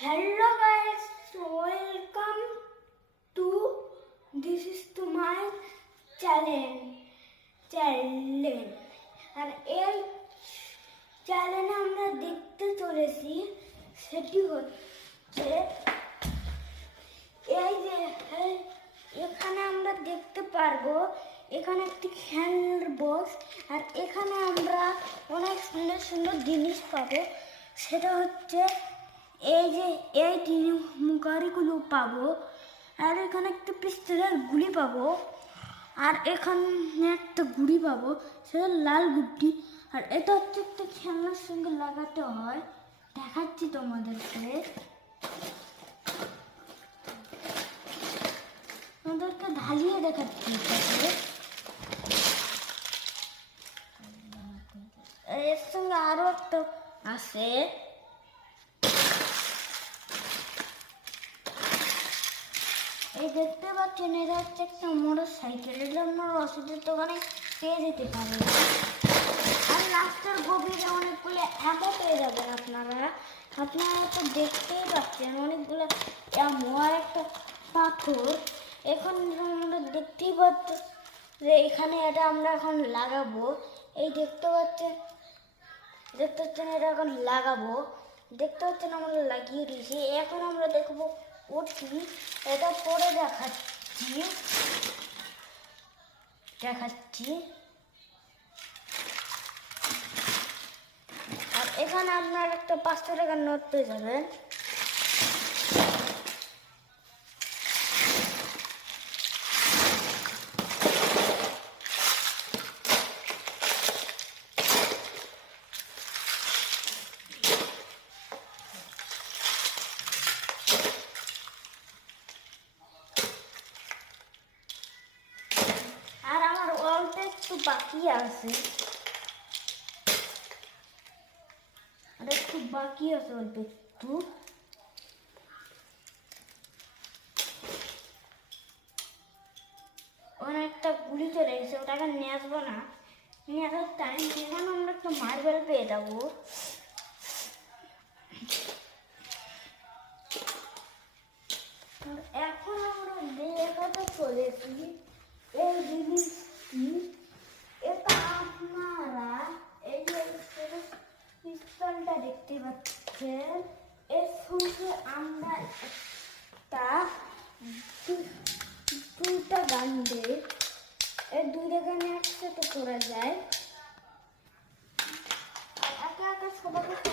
Hello guys, welcome to my channel আর এই চ্যানেলে আমরা দেখতে চলেছি সেটি হচ্ছে এই যে এখানে আমরা দেখতে পারবো এখানে একটি খেলনার বক্স আর এখানে আমরা অনেক সুন্দর সুন্দর জিনিস পাবো। সেটা হচ্ছে এই যে এই গাড়িগুলো পাবো আর এখানে একটা পিস্তলের গুলি পাবো আর এখানে একটা গুড়ি পাবো, সেটা লাল গুড়ি। আর এটা হচ্ছে একটা খেলনার সঙ্গে লাগাতে হয়, দেখাচ্ছি তোমাদেরকে। তোমাদেরকে ঢালিয়ে দেখাচ্ছি। এর সঙ্গে আরো একটা আছে, এই দেখতে পাচ্ছেন এটা হচ্ছে একটা মোটর সাইকেল। এটা আপনার ওষুধের দোকানে পেয়ে যেতে পারেন। আর রাস্তার গভীরে অনেকগুলো অ্যামো পেয়ে যাবেন আপনারা তো দেখতেই পাচ্ছেন অনেকগুলো অ্যামো আর একটা পাথর। এখন আমরা দেখতেই পাচ্ছি যে এখানে এটা আমরা এখন লাগাবো। এই দেখতে পাচ্ছেন এটা এখন লাগাবো। দেখতে পাচ্ছেন আমরা লাগিয়ে দিয়েছি। এখন আমরা দেখবো ওটি এটা পরে দেখাচ্ছি। আর এখানে আপনার একটা 500 টাকার নোট পেয়ে যাবেন। আর আমার অল্প একটু বাকি আছে, অল্প একটু। অনেকটা গুলি চলে গেছে, ওটাকে নিয়ে আসবো না, নিয়ে আসার টাইম। এখানে আমরা একটা মার্বেল পেয়ে যাবো। এখন আমরা দেখাতে চলেছি এই জিনিসটি। এটা আপনারা এই যে পিস্তলটা দেখতে পাচ্ছেন, এর সঙ্গে আমরা একটা দুইটা গান দিয়ে এই দুইটা গানে একসাথে করা যায়। একা একা সবাইকে